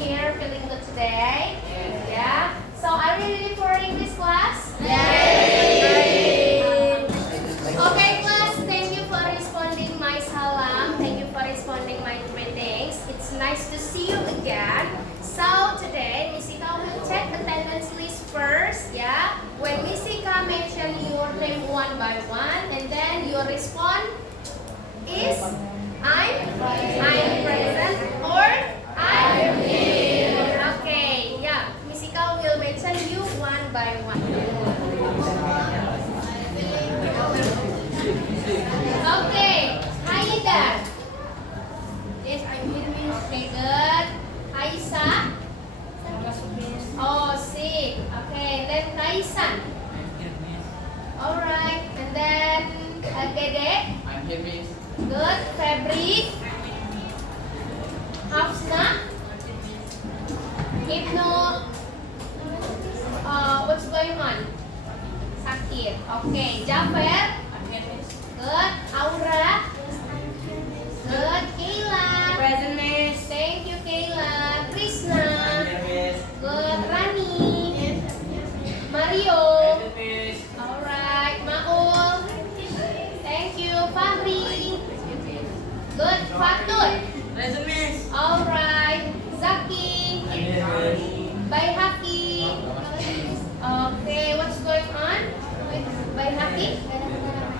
here feeling good today? Yeah. So are you ready for English class? Okay, class. Thank you for responding my salam. Thank you for responding my greetings. It's nice to see you again. So today, Miss Ika will check attendance list first. Yeah. When Miss Ika mention your name one by one, and then your response is I'm present or I'm here. Okay, yeah. Miss Ika will mention you one by one. Okay, hi Ida. Yes, I'm here, Miss. Okay, good. Hi Isa. Oh, sick. Okay, then Kaisan. Alright, and then Gede. I'm here, Miss. Good. Fabric. Hafsna. Ibnu. What's going on? Sakit. Okay. Jafer. I'm here, Miss. Good. Aura. Good. Kayla. Present, Miss. Thank you, Kayla. Krishna. I'm here, Miss. Good. Rani. Mario. Present, Miss. Alright. Maul. Thank you. Fahri. Good. Fatul. Present, Miss. Alright. Zaki. I'm here, Miss. Baihaki. Okay, what's going on with Baihaki?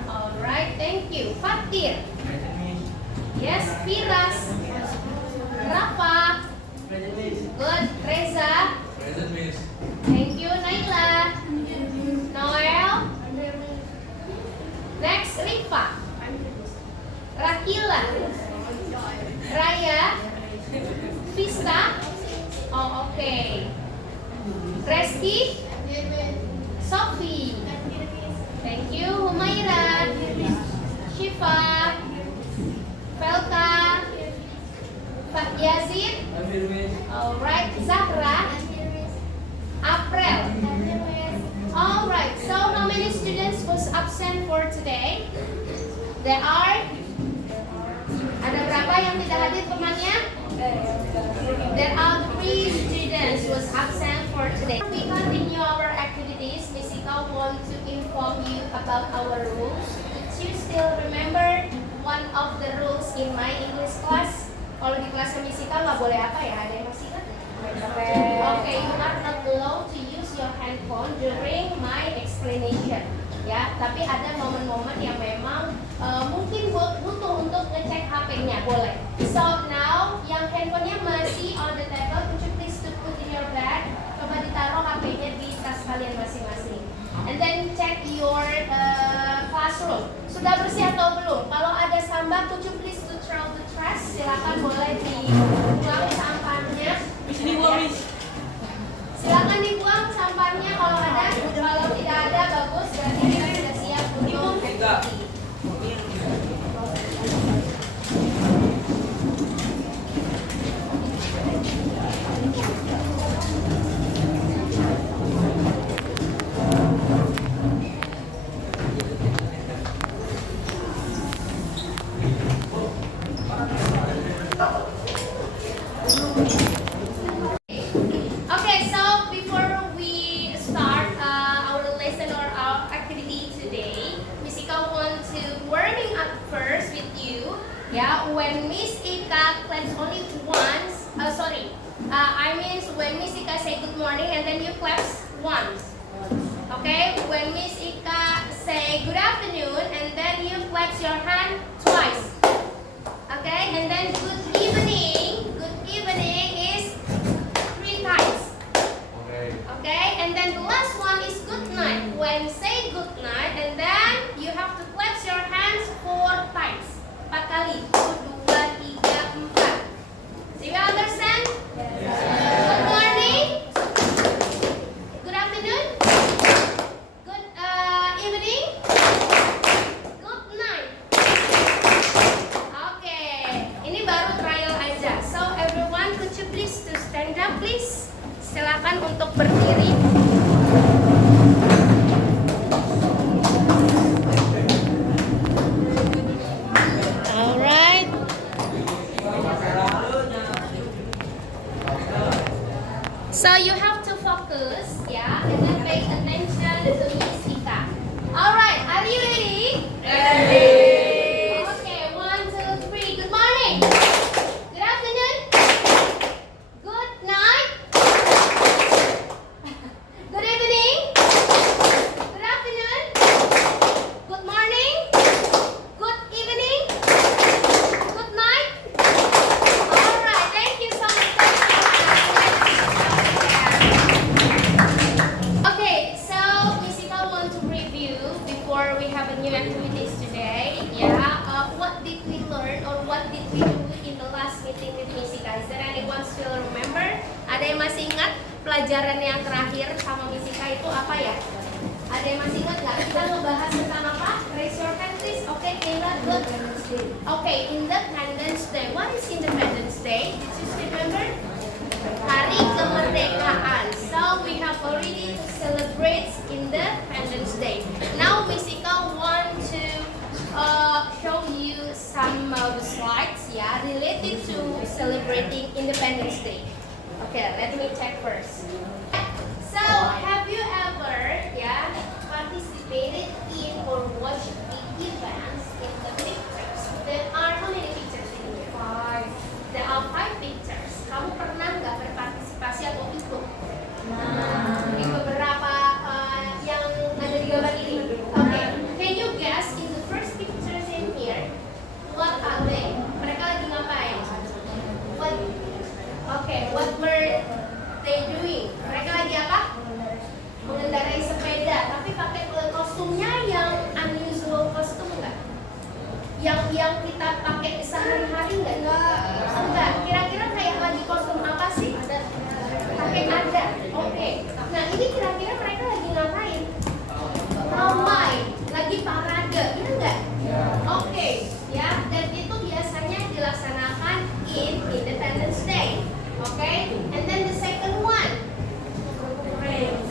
Alright, thank you. Fatir. Present, Miss. Yes, Firas. Rafa. Present, Miss. Good. Reza. Present, Miss. Thank you. Naila. Noel. Next, Rifa. Rakila. Raya. Vista. Oh, okay. Reski. Sophie. Thank you. Humaira. Shifa. Felka. Pak Yazid. I'm here, Miss. Alright. Zahra. April. Alright. So how many students was absent for today? There are. Ada berapa yang tidak hadir temannya? There are 3 students was absent for today. We continue our activities. Miss Ika want to inform you about our rules. Do you still remember one of the rules in my English class? Kalau di kelasnya Miss Ika nggak boleh apa ya? Ada yang masih ingat? Okay, you are not allowed to use your handphone during my explanation. Ya, tapi ada momen-momen yang memang mungkin butuh untuk ngecek HP-nya, boleh. So now, yang handphonenya masih on the table, could you please to put in your bag? Coba ditaruh HP-nya di tas kalian masing-masing. And then check your classroom. Sudah bersih atau belum? Kalau ada sampah, could you please to throw the trash? Silakan boleh dibuang sampahnya. Miss, ini gua, Miss. Silakan dibuang sampahnya kalau ada. Kalau tidak ada, bagus. Berarti kita sudah siap untuk Enggak. Okay, so before we start our lesson or our activity today, Miss Ika want to warming up first with you. Yeah, when Miss Ika claps only once. I mean when Miss Ika say good morning and then you clap once. Okay, when Miss Ika say good afternoon and then you clap your hand twice. Okay, and then good evening. Good evening is 3 times. Okay, and then the last one is good night. When say good night, and then you have to clap your hands 4 times. 4 kali. 1, 2, 3, 4. Do you understand? Good morning. Good afternoon. Good evening. Good night. Okay, ini baru trial aja. So everyone, could you please to stand up, please? Silakan untuk berdiri. Alright. So you have to focus, yeah, and then pay attention to Miss Ika. Alright, are you ready? Ready! Okay, 1, 2, 3. Good morning! Good afternoon! Good night! Good evening! Good afternoon! Good morning! Good evening! Good night! Alright, thank you so much. Okay, so Miss Ika want to review before we have a new activities today. Yeah, what did we learn or what did we do in the last meeting with Miss Ika? Is there anyone still remember? Ada yang masih ingat pelajaran yang terakhir sama Miss Ika itu apa ya? Ada yang masih ingat nggak? Kita ngebahas tentang apa? Raise your hand please. Okay, Kayla, good. Okay, Independence Day. What is Independence Day? Did you still remember? Hari Kemerdekaan. So we have already to celebrate Independence Day. Now Miss Ika want to show you some of the slides, yeah, related to celebrating Independence Day. Okay, let me check first. So have you ever, yeah, participated in or watched the events in the pictures? There are how many pictures in here? 5. There are 5 pictures. Kamu pernah nggak berpartisipasi atau ikut? Di beberapa yang ada di gambar ini. Okay, can you guess in the first pictures in here, what are they? Mereka lagi ngapain? What were they doing? Mereka lagi apa? Mengendarai sepeda, tapi pakai kostumnya yang unusual kostum nggak? Yang kita pakai sehari-hari nggak? Enggak. Kira-kira kayak lagi kostum apa sih? Pakai ada. Oke. Nah ini kira-kira mereka lagi ngapain? Ramai, lagi parade, iya nggak? Oke. Ya, dan itu biasanya dilaksanakan in Independence Day. Okay, and then the second one,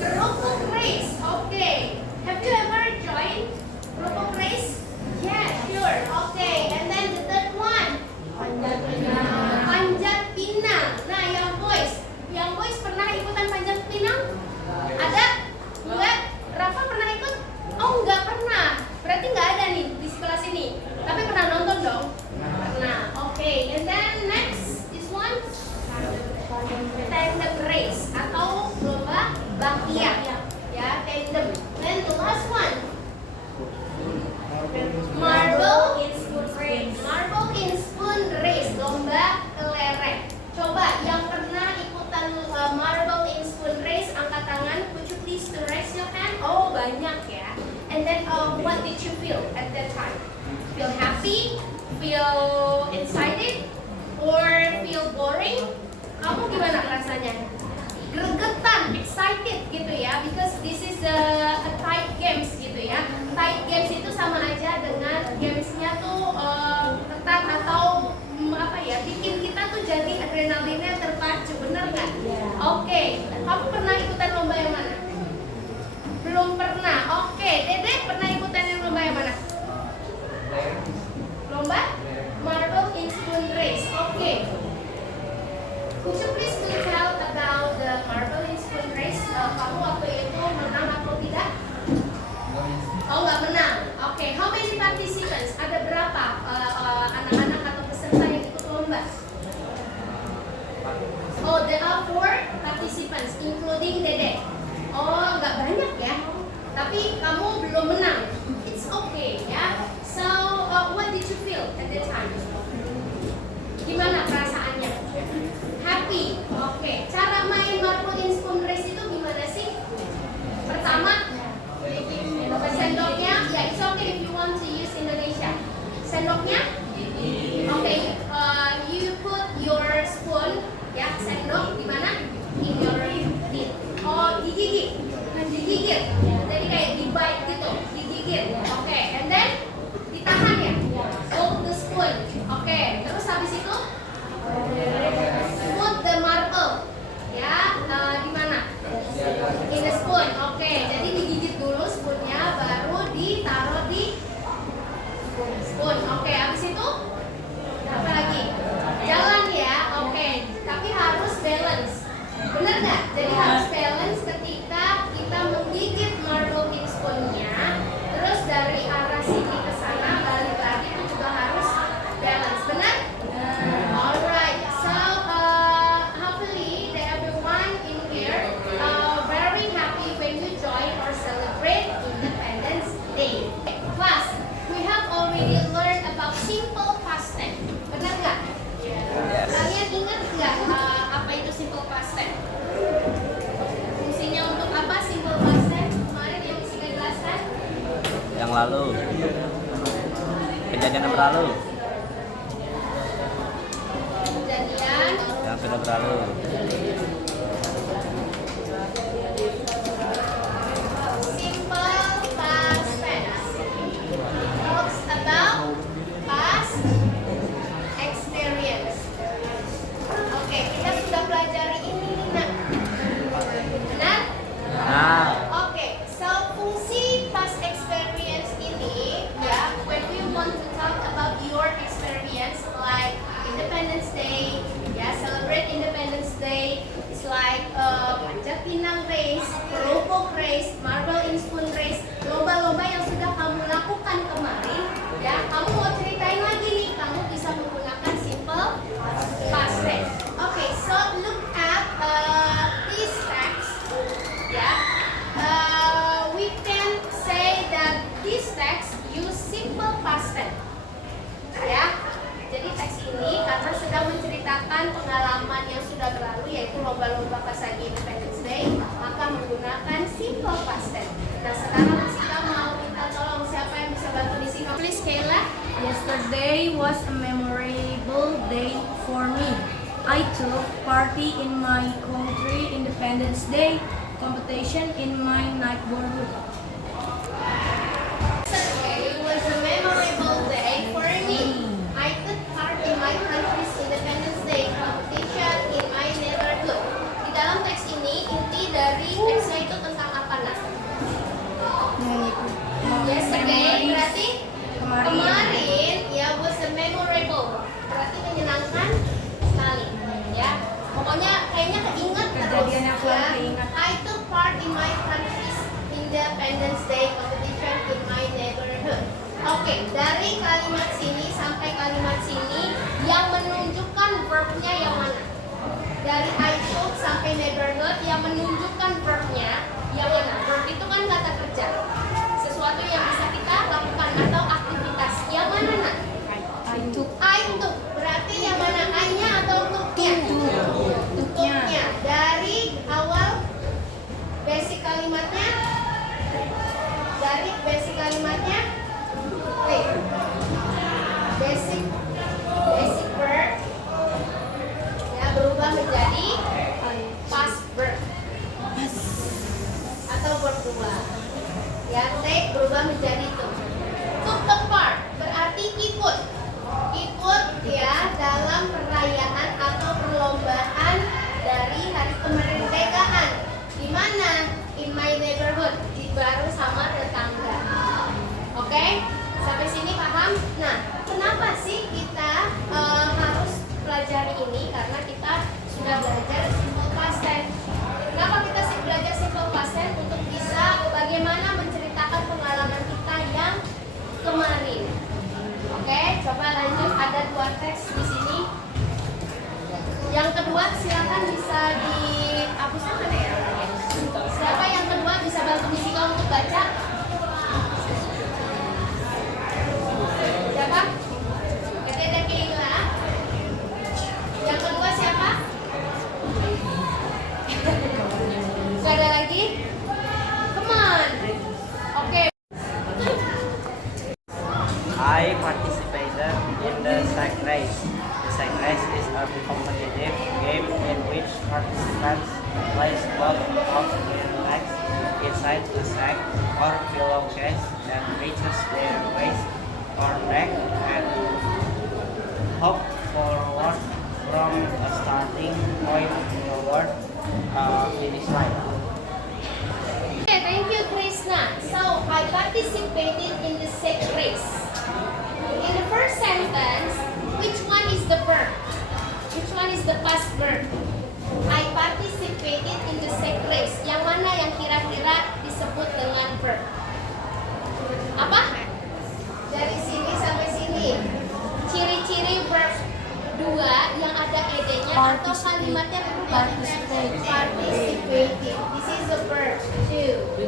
Kerupuk race. Okay, have you ever joined Kerupuk race? Yeah, sure. Okay, and then the third one, Panjat Pinang. Nah, yang boys pernah ikutan panjat pinang? Ada? Enggak? Rafa pernah ikut? Oh, enggak pernah. Berarti enggak ada nih di sekolah sini. Tapi pernah nonton dong? Pernah. Okay, and then next, this one. Tandem race atau lomba bakpia, ya, tandem. Then the last one, marble in spoon race. Marble in spoon race, lomba kelereng. Coba yang pernah ikutan marble in spoon race, angkat tangan. Could you please to raise your hand? Oh, banyak ya. And then what did you feel at that time? Feel happy? Feel excited? Or feel boring? Kamu gimana rasanya? Gregetan, excited gitu ya, because this is a tight games gitu ya. Tight games itu sama aja dengan gamesnya tuh ketat atau apa ya, bikin kita tuh jadi adrenalinnya terpacu, bener nggak? Oke, kamu pernah ikutan lomba yang mana? Belum pernah. Oke, Dede pernah ikutan yang lomba yang mana? Lomba marble in spoon race. Oke. Could you please tell about the marble in spoon race? Kamu waktu itu menang atau tidak? Oh, nggak menang. Okay, how many participants? Ada berapa anak-anak atau peserta yang ikut lomba? Oh, there are 4 participants, including Dede. Oh, nggak banyak ya. Tapi kamu belum menang. It's okay ya. So, what did you feel at that time? Gimana perasaannya? Happy. Oke. Cara main marble in spoon race itu gimana sih? Pertama, sendoknya. Ya, it's okay if you want to use Indonesia. Sendoknya? Oke. You put your spoon, ya, sendok di mana? In your teeth. Oh, digigit. Digigit. Jadi kayak di-bite gitu, digigit. Oke. And then ditahan ya. Hold the spoon. Oke. Terus habis itu lalu. Kejadian yang berlalu. Kejadian Yang sudah berlalu. simple past tense. Talks about past experience. Oke, kita sudah pelajari ini, Nina. Benar? Nah, Oke, so fungsi past experience ini ya, when we want to talk about your experience like Independence Day, ya celebrate Independence Day, it's like Panjat Pinang race, keropok race, marble in spoon race, lomba-lomba yang sudah kamu lakukan kemarin, ya kamu mau ceritain lagi nih, kamu bisa menggunakan simple past tense. Oke, so look at this text. Yeah, we can say that this text use simple past tense. Ya, jadi teks ini karena sudah menceritakan pengalaman yang sudah berlalu yaitu lomba-lomba pas lagi Independence Day, maka menggunakan simple past tense. Nah, sekarang kita mau minta tolong siapa yang bisa bantu di sini? Please, Kayla. Yesterday was a memorable day for me. I took party in my country Independence Day competition in my neighborhood. Yesterday was a memorable day for me. I took part in my country's Independence Day competition in my neighborhood. Di dalam teks ini, inti dari teksnya itu tentang apa, Nak? Yesterday berarti kemarin ya was a memorable, berarti menyenangkan sekali, ya. Pokoknya kayaknya keinget terus. Kejadian yang selalu Ya. keingat. I took part in my country's Independence Day competition in my neighborhood. Oke, dari kalimat sini sampai kalimat sini yang menunjukkan verbnya yang mana? Dari I took sampai neighborhood yang menunjukkan verbnya yang mana? Verb itu kan kata kerja, sesuatu yang bisa kita lakukan atau aktivitas. Yang mana, Nak? I took I took. Berarti yang mana? I-nya atau took-nya? Took-nya. Dari awal basic kalimatnya. Dari basic kalimatnya. Wait. Basic verb. Ya, berubah menjadi past verb. Atau verb 2. Ya, take berubah menjadi took. Took the part berarti ikut. Ikut ya dalam perayaan atau perlombaan dari hari kemerdekaan. Di mana? In my neighborhood. Baru sama tetangga. Oke? Sampai sini paham? Nah, kenapa sih kita harus pelajari ini? Karena kita sudah belajar simple past tense. Kenapa kita belajar simple past tense? Untuk bisa bagaimana menceritakan pengalaman kita yang kemarin. Oke, coba lanjut. Ada 2 teks di sini. Yang kedua silakan bisa dihapuskan mana ya? Siapa yang kedua bisa bantu Misika untuk baca? Siapa? Dede dan Keila. Yang kedua siapa? Gak ada lagi? Come on. Oke. I participated in the sack race. The sack race is a competitive game in which participants place both of their legs inside a sack or pillowcase that reaches their waist or neck and hop forward from a starting point toward a finish line. Okay, thank you, Krishna. So, I participated in the sack race. In the first sentence, which one is the verb? Which one is the past verb? I participated in the sack race. Yang mana yang kira-kira disebut dengan verb? Apa? Dari sini sampai sini. Ciri-ciri verb 2 yang ada ed-nya atau kalimatnya berubah. Participated. This is the verb 2.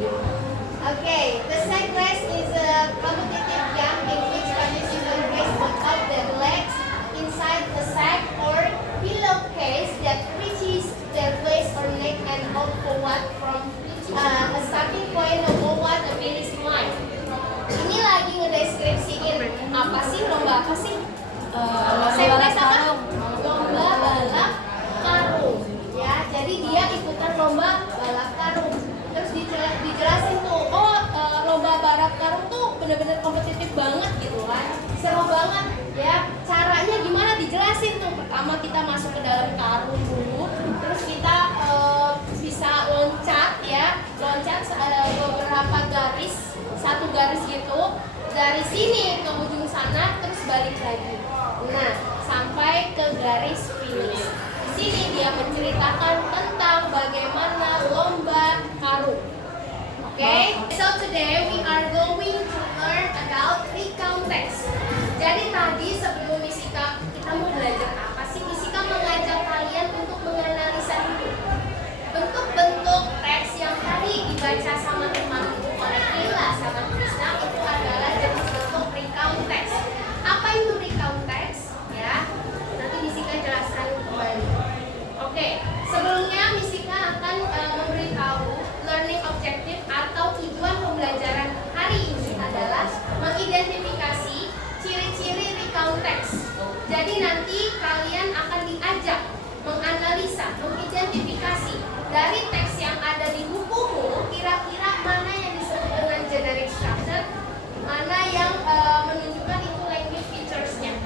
Okay, the sack race is a competitive game in which participants race both of their legs inside a sack or pillowcase that reaches their waist or neck and hop forward from a starting point toward a finish line. Inilah apa sih? Lomba balap karung. Lomba balap karung. Ya, jadi dia ikutan lomba balap karung. Terus dijelasin tuh, lomba balap karung tuh bener-bener kompetitif banget gitu kan. Seru banget ya. Caranya gimana dijelasin tuh. Pertama kita masuk ke dalam karung dulu, terus kita bisa loncat ya. Loncat beberapa garis, satu garis gitu. Dari sini ke ujung sana terus balik lagi. Nah, sampai ke garis finish. Di sini dia menceritakan tentang bagaimana lomba karung. Okay, so today we are going to learn about recount text. Jadi tadi sebelum Misika kita mau belajar apa sih? Misika mengajak kalian untuk menganalisa dulu bentuk-bentuk teks yang tadi dibaca sama temanku oleh Lila sama Krisna itu adalah jenis bentuk recount text. Apa itu recount text? Ya, nanti Misika jelaskan kembali. Oke, sebelumnya Misika akan memberitahu learning objective atau tujuan pembelajaran hari ini adalah mengidentifikasi ciri-ciri recount text. Jadi nanti kalian akan diajak menganalisa, mengidentifikasi dari teks yang ada di bukumu, kira-kira mana yang disebut dengan generic structure, mana yang menunjukkan itu language features-nya.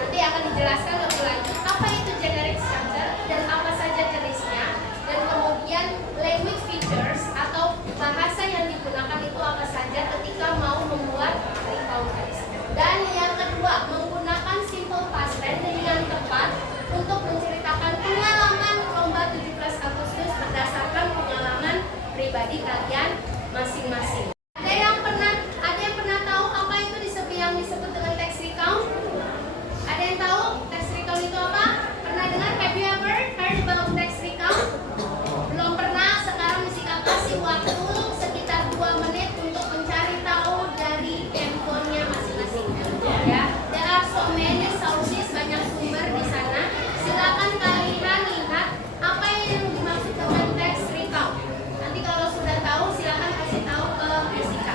Nanti akan dijelaskan lebih lanjut apa itu generic structure dan apa saja jenisnya, dan kemudian language features atau bahasa yang digunakan itu apa saja ketika mau membuat recount text. Dan yang kedua, menggunakan simple past tense dengan tepat untuk menceritakan pengalaman lomba 17 Agustus berdasarkan pengalaman pribadi kalian masing-masing. Ada yang pernah tahu apa itu yang disebut dengan text recount? Ada yang tahu text recount itu apa? Pernah dengar? Have you ever heard about text recount? Belum pernah? Sekarang Misika kasih waktu sekitar 2 menit untuk mencari tahu dari handphonenya masing-masing. Ya, there are so many sources, banyak sumber di sana. Silakan kalian lihat apa yang dimaksud dengan text recount. Nanti kalau sudah tahu silakan kasih tahu ke Misika.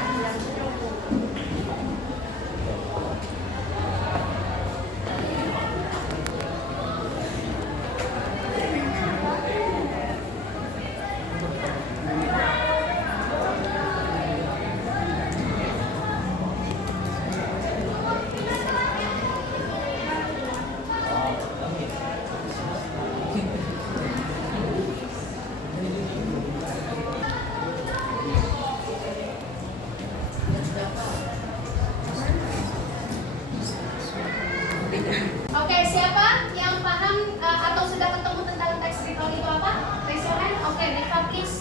Oke, siapa yang paham atau sudah ketemu tentang text recount itu apa? Raise your hand. Oke, Rifa please.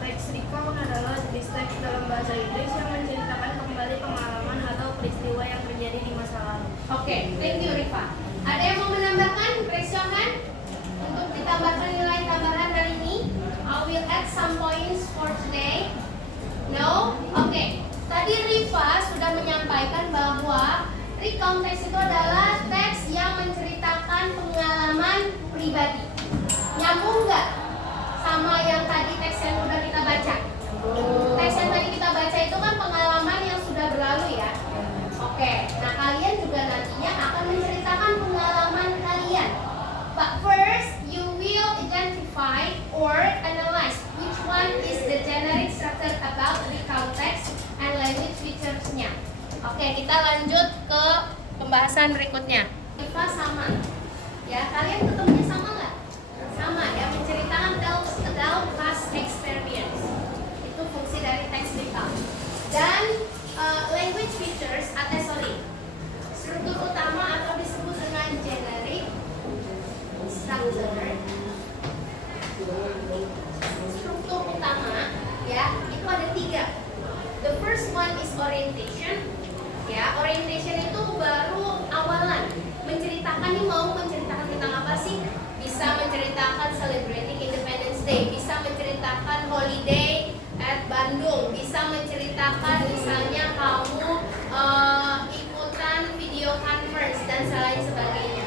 Text recount adalah jenis teks dalam bahasa Inggris yang menceritakan kembali pengalaman atau peristiwa yang terjadi di masa lalu. Oke, thank you Rifa. Ada yang mau menambahkan? Raise your hand. Untuk ditambahkan nilai tambahan hari ini, I will add some points for today. No? Oke. Tadi Rifa sudah menyampaikan bahwa recount text itu adalah teks yang menceritakan pengalaman pribadi. Nyambung nggak sama yang tadi teks yang udah kita baca? Teks yang tadi kita baca itu kan pengalaman yang sudah berlalu ya. Oke, nah kalian juga nantinya akan menceritakan pengalaman kalian. But first, you will identify or analyze which one is the generic structure about recount text and language features-nya. Oke, kita lanjut ke pembahasan berikutnya. Rifa sama. Ya, kalian ketemunya sama nggak? Sama ya, menceritakan about past experience. Itu fungsi dari text recount. Dan language features struktur utama atau disebut dengan generic structure. Struktur utama ya, itu ada 3. The first one is orientation. Ya, orientation itu baru awalan. Menceritakan nih, mau menceritakan tentang apa sih? Bisa menceritakan celebrating Independence Day, bisa menceritakan holiday at Bandung, bisa menceritakan misalnya kamu ikutan video conference dan lain sebagainya.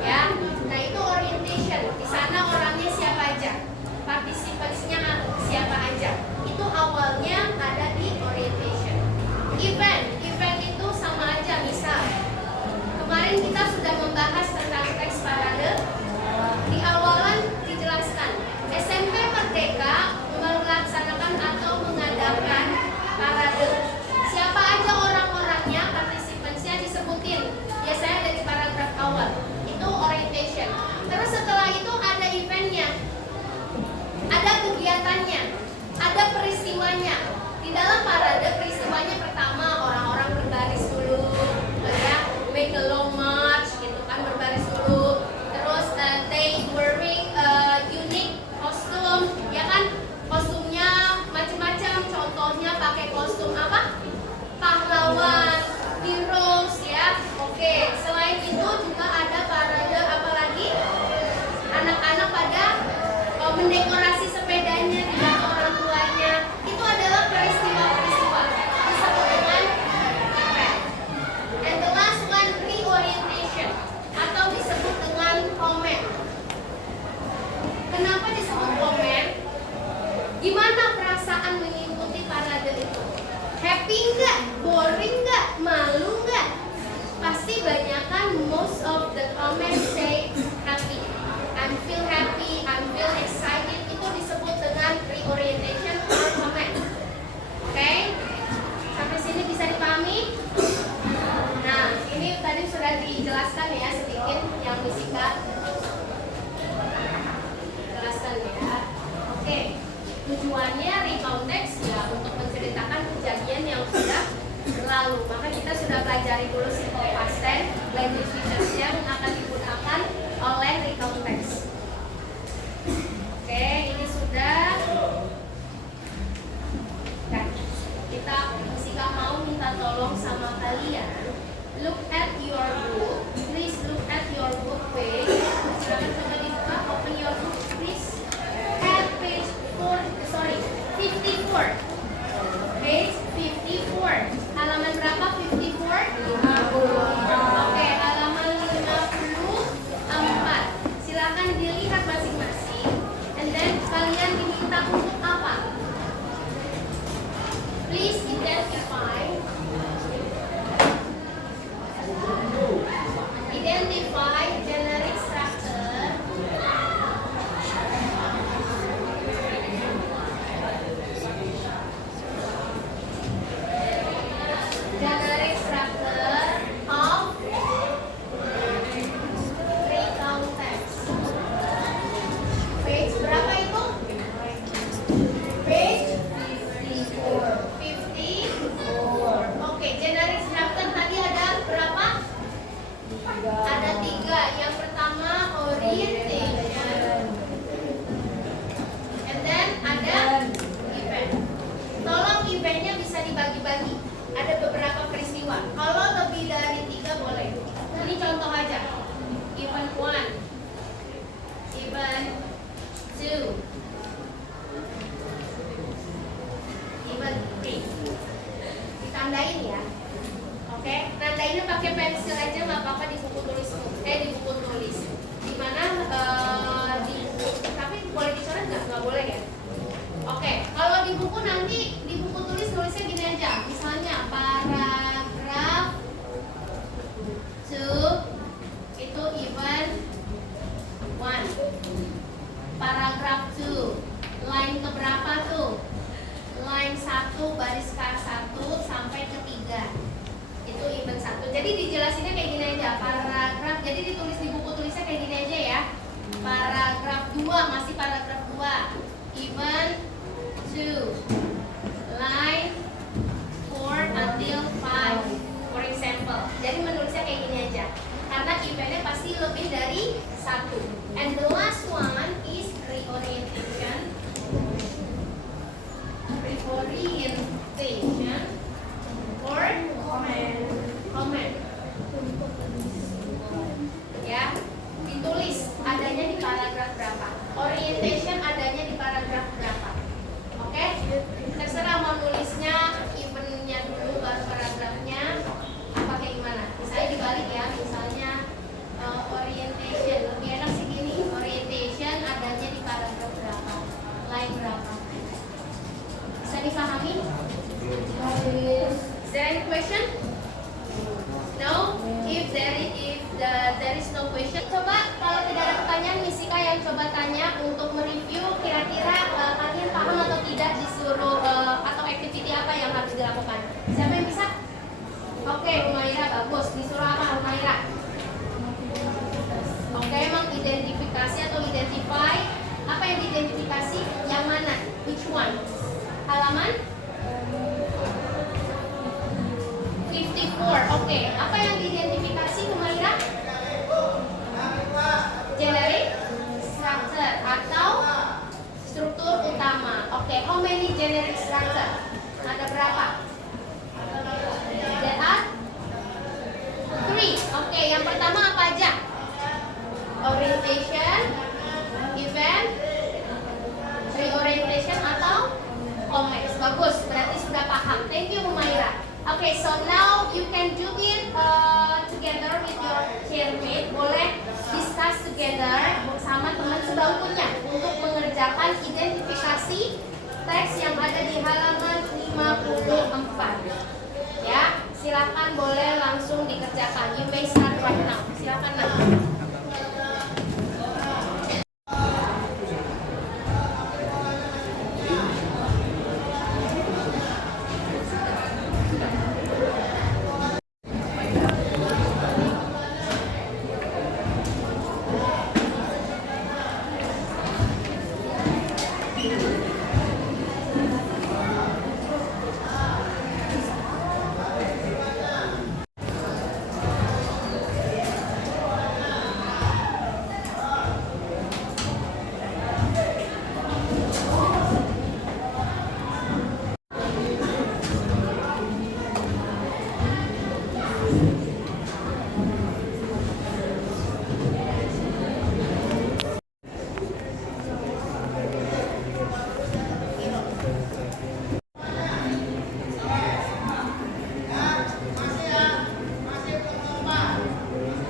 Ya, nah itu orientation. Di sana orangnya siapa aja, participants-nya siapa aja. Itu awalnya ada di orientation. Event itu sama kegiatannya, ada peristiwanya. Di dalam parade peristiwanya pertama orang-orang berbaris dulu, ya, make a long march gitu kan, berbaris dulu. Terus they wearing unique costume, ya kan? Kostumnya macam-macam. Contohnya pakai kostum apa? Pahlawan, heroes, ya. Oke, selain itu juga ada parade apa lagi? Anak-anak pada mendekorasi sepedanya dengan orang tuanya. Itu adalah peristiwa-peristiwa disebut dengan event. And the last one, reorientation atau disebut dengan comment. Kenapa disebut comment? Gimana perasaan mengikuti parade itu? Happy nggak? Boring nggak? Malu nggak? Pasti banyakan most of the comments say happy. I feel happy, I feel excited. Itu disebut dengan reorientation or comment. Oke? Sampai sini bisa dipahami? Nah, ini tadi sudah dijelaskan ya sedikit yang fisika. Jelaskan ya. Oke. Tujuannya recount text ya untuk menceritakan kejadian yang sudah berlalu. Maka kita sudah pelajari dulu simple past tense, language features yang akan digunakan oleh recount text. Oke, ini sudah. Nah, kita fisika mau minta tolong sama kalian. Look at your book. Please look at your book page. Silakan coba dibuka. Open your book, please. At page 54. Page 54. Halaman berapa 54? 50. Oke, halaman 54. Silakan dilihat masing-masing. And then kalian diminta untuk apa? Please identify generic structure. Generic structure of recount text. Page berapa itu? Page 54. Oke, generic structure tadi ada berapa? Ada 3. Yang pertama orientation. And then ada event. Tolong eventnya bisa dibagi-bagi. Ada beberapa peristiwa. Kalau lebih dari 3 boleh. Ini contoh aja. Event 1, event 2, event 3. Ditandain ya. Oke, nandainnya pakai pensil aja nggak apa-apa di buku tulismu. Di buku tulis. Dimana di buku, tapi boleh dicoret nggak boleh ya. Oke, kalau di buku nanti di buku tulis nulisnya gini aja. Misalnya paragraf 2 itu event 1. Paragraf 2 line keberapa tuh? Line 1 baris K1 sampai ke 3. Itu event 1. Jadi dijelasinnya kayak gini aja. Paragraf, jadi ditulis di buku tulisnya kayak gini aja ya. Paragraf 2, masih paragraf 2. Event 2. Line 4 until 5. For example. Jadi menulisnya kayak gini aja. Karena eventnya pasti lebih dari 1. And the last one is reorientation. Reorientation or comment. Ya, ditulis adanya di paragraf berapa. Orientation adanya di paragraf berapa. Oke? Terserah mau nulisnya eventnya dulu baru paragrafnya apa kayak gimana. Misalnya dibalik ya, misalnya orientation lebih enak sih gini. Orientation adanya di paragraf berapa, line berapa. Bisa dipahami? Is there any question? No? If there is no question, coba kalau tidak ada pertanyaan, Misika yang coba tanya untuk mereview kira-kira kalian paham atau tidak disuruh atau activity apa yang harus dilakukan. Siapa yang bisa? Oke, Humaira bagus. Disuruh apa Humaira? Oke, emang identifikasi atau identify. Apa yang diidentifikasi? Yang mana? Halaman 54. Oke, apa yang diidentifikasi Humaira? Generic structure atau struktur utama. Oke, how many generic structure? Ada berapa? There are 3. Oke, yang pertama apa aja? Orientation, event, reorientation atau comments. Bagus, berarti sudah paham. Thank you Humaira. Okay, so now you can do it together with your chairmate. Boleh discuss together bersama teman sebangkunya untuk mengerjakan identifikasi teks yang ada di halaman 54. Ya, silakan boleh langsung dikerjakan. You may start right now. Silakan Nak.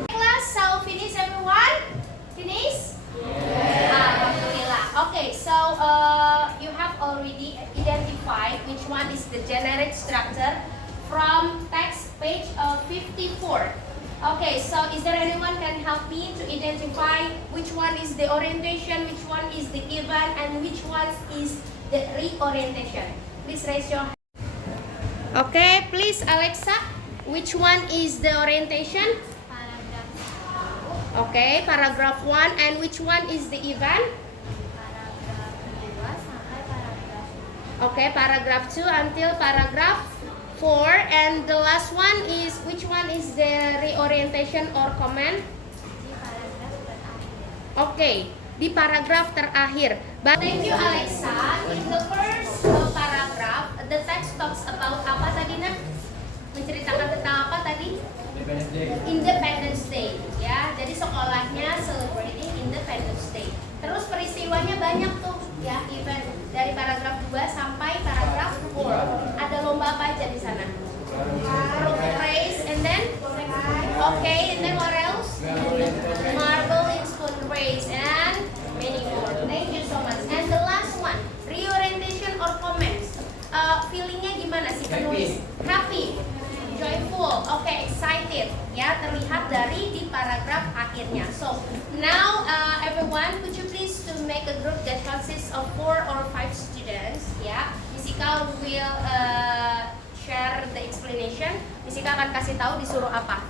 Class, so finish everyone? Finish? Alhamdulillah. Okay, so you have already identified which one is the generic structure from text page 54. Okay, so is there anyone can help me to identify which one is the orientation, which one is the event, and which one is the reorientation? Please raise your hand. Okay, please Alexa, which one is the orientation? Okay, paragraph 1, and which one is the event? Okay, paragraph 2 until paragraph 4, and the last one is which one is the reorientation or comment? Okay, di paragraf terakhir. But thank you Alexa. In the first paragraph, the text talks about apa tadi Nak? Menceritakan tentang apa tadi? Independence Day. Ya, jadi sekolahnya celebrating Independence Day. Terus peristiwanya banyak tuh, ya, event dari paragraf 2 sampai paragraf 4. Ada lomba apa aja di sana? Rope race, and then okay, and then what else? Marble in spoon race and many more. Thank you so much. And the last one, reorientation or comments. Feelingnya gimana sih penulis? Happy, joyful, okay, excited. Ya, terlihat dari di paragraf akhirnya. So now everyone, could you please to make a group that consists of 4 or 5 students? Ya, Misika will share the explanation. Misika akan kasih tahu disuruh apa.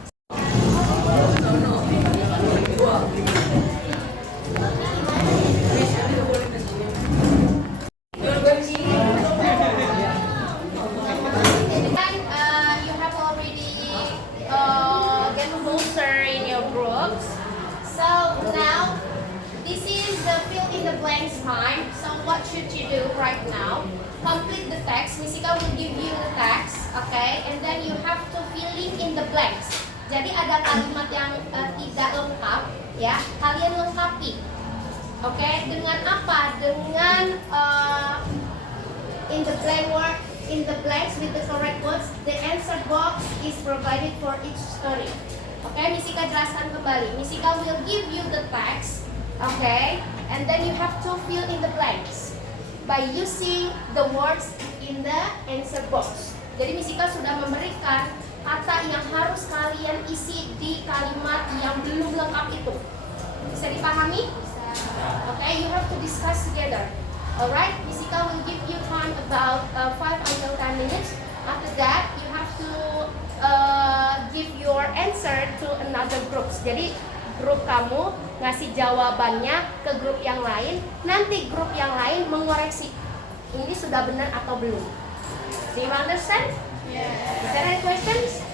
You have already get closer in your groups. So now this is the fill in the blanks time. So what should you do right now? Complete the text. Misika will give you the text, okay? And then you have to fill in the blanks. Jadi ada kalimat yang tidak lengkap, ya. Kalian lengkapi, oke? Dengan apa? Dengan in the blank word, in the blanks with the correct words, the answer box is provided for each story. Oke, Misika jelaskan kembali. Misika will give you the text, okay? And then you have to fill in the blanks by using the words in the answer box. Jadi Misika sudah memberikan kata yang harus kalian isi di kalimat yang belum lengkap itu. Bisa dipahami? Okay, you have to discuss together. Alright, Misika will give you time about 5 until 10 minutes. After that, you have to give your answer to another groups. Jadi grup kamu ngasih jawabannya ke grup yang lain, nanti grup yang lain mengoreksi. ini sudah benar atau belum. Do you understand? Yeah. Is there any questions?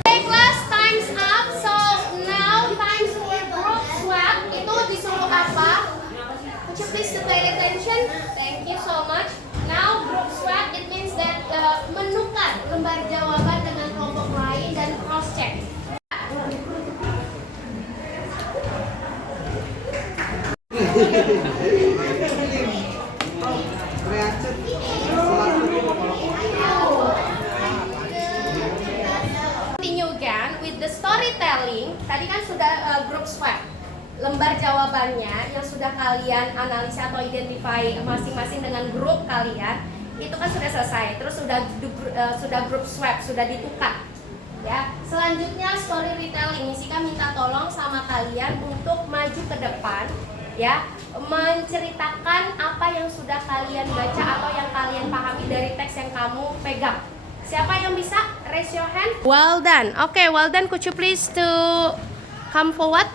Okay, class, time's up. So now time's for group swap. Itu disuruh apa? Could you please to pay attention? Thank you so much. Now group swap, it means that menukar lembar jawaban dengan kelompok lain dan cross check. Continue again with the storytelling. Tadi kan sudah group swap. Lembar jawabannya yang sudah kalian analisa atau identify masing-masing dengan grup kalian itu kan sudah selesai. Terus sudah group swap, sudah ditukar. Ya, selanjutnya story retelling. Misika minta tolong sama kalian untuk maju ke depan, ya, menceritakan apa yang sudah kalian baca atau yang kalian pahami dari teks yang kamu pegang. Siapa yang bisa? Raise your hand. Well done. Okay, well done. Could you please to come forward?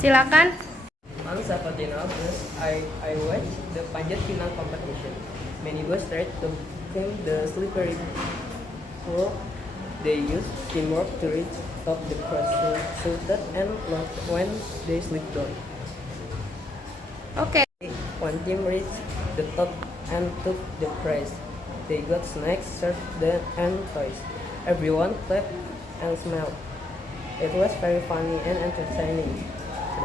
Silakan. On Saturday August, I watched the Panjat Pinang competition. Many boys tried to climb the slippery floor. They used teamwork to reach top the parachute and not when they slipped down. Okay. One team reached the top and took the prize. They got snacks, shirts, and toys. Everyone clapped and smiled. It was very funny and entertaining.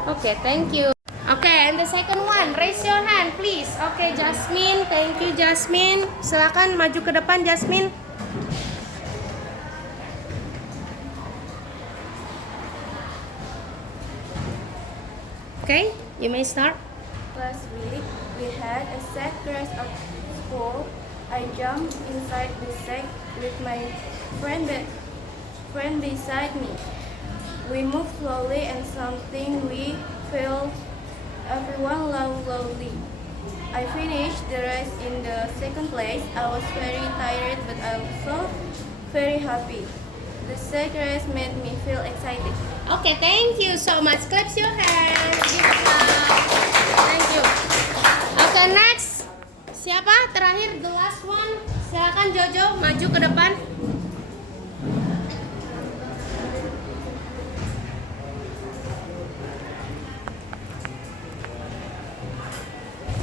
Okay, thank you. Okay, and the second one, raise your hand please. Okay, Jasmine, thank you Jasmine. Silakan maju ke depan Jasmine. Okay, you may start. Last week, we had a sack race at school. I jumped inside the sack with my friend beside me. We moved slowly and something we felt everyone laughed loudly. I finished the race in the second place. I was very tired but also very happy. The sack race made me feel excited. Okay, thank you so much. Clap your hands. Give applause. Thank you. Okay, next. Siapa? Terakhir, the last one. Silakan Jojo, maju ke depan.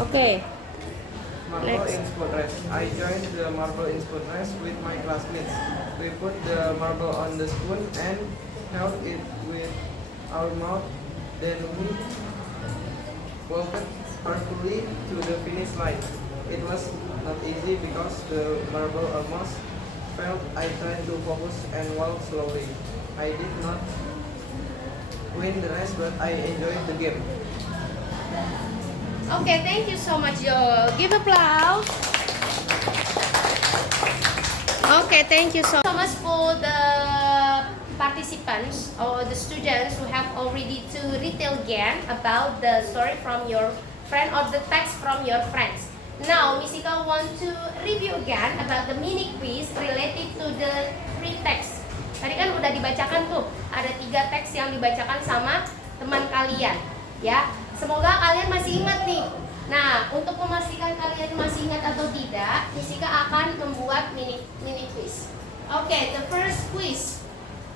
Okay. Marble Next. in sport race. I joined the marble in sport race with my classmates. We put the marble on the spoon and held it with our mouth. Then we walked carefully to the finish line. It was not easy because the marble almost fell. I tried to focus and walk slowly. I did not win the race, but I enjoyed the game. Okay, thank you so much, Jo. Give applause. Okay, thank you so much for the participants or the students who have already to retell again about the story from your friend or the text from your friends. Now, Misika want to review again about the mini quiz related to the three text. Tadi kan udah dibacakan tuh, ada 3 teks yang dibacakan sama teman kalian, ya. Semoga kalian masih ingat nih. Nah, untuk memastikan kalian masih ingat atau tidak, Misika akan membuat mini quiz. Okay, the first quiz.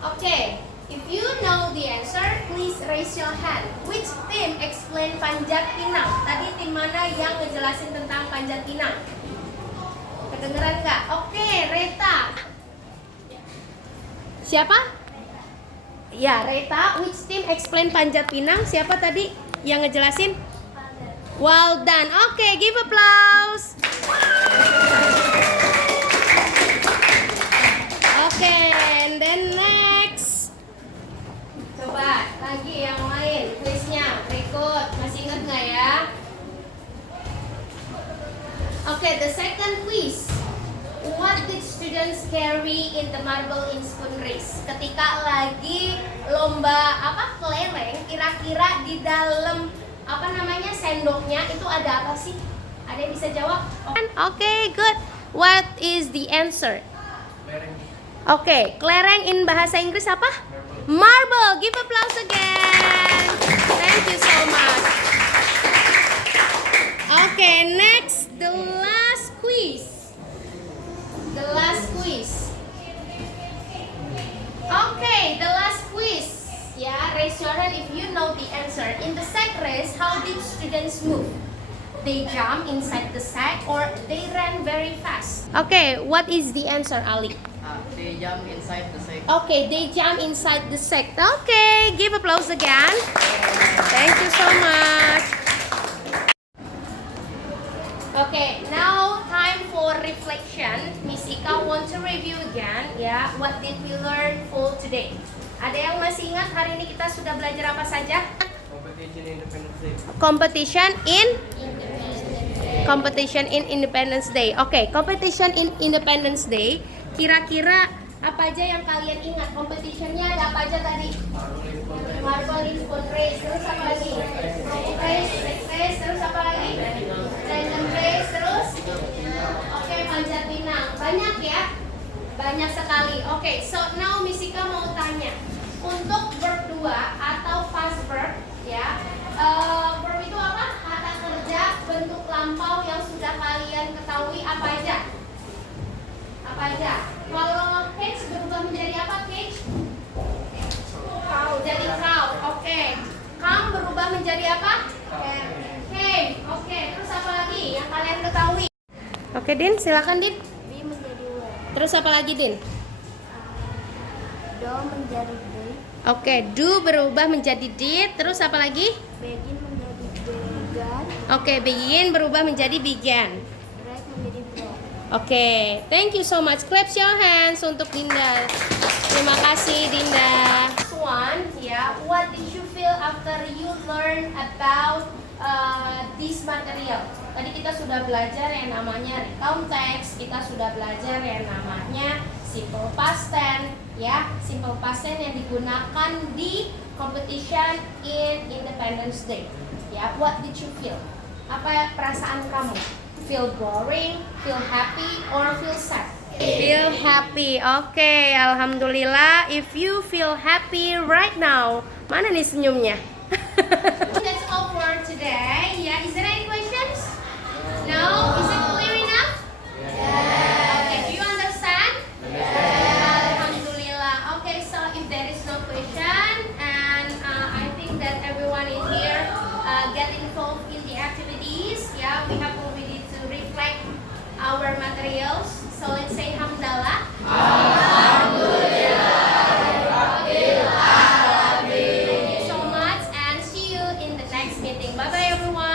Okay, if you know the answer, please raise your hand. Which team explain Panjat Pinang? Tadi tim mana yang ngejelasin tentang Panjat Pinang? Kedengeran nggak? Oke, Reta. Siapa? Ya, Reta. Which team explain Panjat Pinang? Siapa tadi yang ngejelasin? Well done. Okay, give applause. Okay, the second quiz. What did students carry in the marble in spoon race? Ketika lagi lomba kelereng, kira-kira di dalam sendoknya itu ada apa sih? Ada yang bisa jawab? Okay, good. What is the answer? Okay, kelereng in bahasa Inggris apa? Marble. Give applause again. Thank you so much. Okay, next, the last quiz. The last quiz. Okay, the last quiz. Yeah, raise your hand if you know the answer. In the sack race, how did students move? They jump inside the sack or they ran very fast? Okay, what is the answer, Ali? They jump inside the sack. Okay, they jump inside the sack. Okay, give applause again. Thank you so much. Okay, now time for reflection. Miss Ika want to review again, ya. What did we learn for today? Ada yang masih ingat hari ini kita sudah belajar apa saja? Competition in Independence Day. Oke, competition in Independence Day. Kira-kira apa aja yang kalian ingat? Competitionnya ada apa aja tadi? Marble in spoon race. Terus apa lagi? Race. Terus apa lagi? Random race. Terus? Oke, panjat pinang. Banyak ya? Banyak sekali. Oke, so now Misika mau tanya. Untuk verb 2 atau past verb, ya. Verb itu apa? Kata kerja bentuk lampau yang sudah kalian ketahui apa aja? Apa aja? Kalau cage berubah menjadi apa, cage? Cow. Jadi cow. Oke. Come berubah menjadi apa? Came. Oke. Terus apa lagi yang kalian ketahui? Oke, Din, silakan Din. Be menjadi were. Terus apa lagi, Din? Do menjadi be. Oke, do berubah menjadi did. Terus apa lagi? Begin menjadi began. Oke, begin berubah menjadi began. Break menjadi broke. Oke, thank you so much. Clap your hands untuk Dinda. Terima kasih, Dinda. One, ya, what did you feel after you learn about this material? Tadi kita sudah belajar yang namanya recount text, kita sudah belajar yang namanya simple past tense, ya, simple past tense yang digunakan di competition in Independence Day. Ya, what did you feel? Apa perasaan kamu? Feel boring, feel happy, or feel sad? Feel happy. Oke, alhamdulillah. If you feel happy right now, mana nih senyumnya? That's all for today. Yeah, is there any questions? No? Is it clear enough? Okay, do you understand? Alhamdulillah. Okay, so if there is no question, and I think that everyone in here get involved in the activities. Yeah, we have already to reflect our materials. So let's say hamdalah. Thank you so much and see you in the next meeting. Bye bye everyone.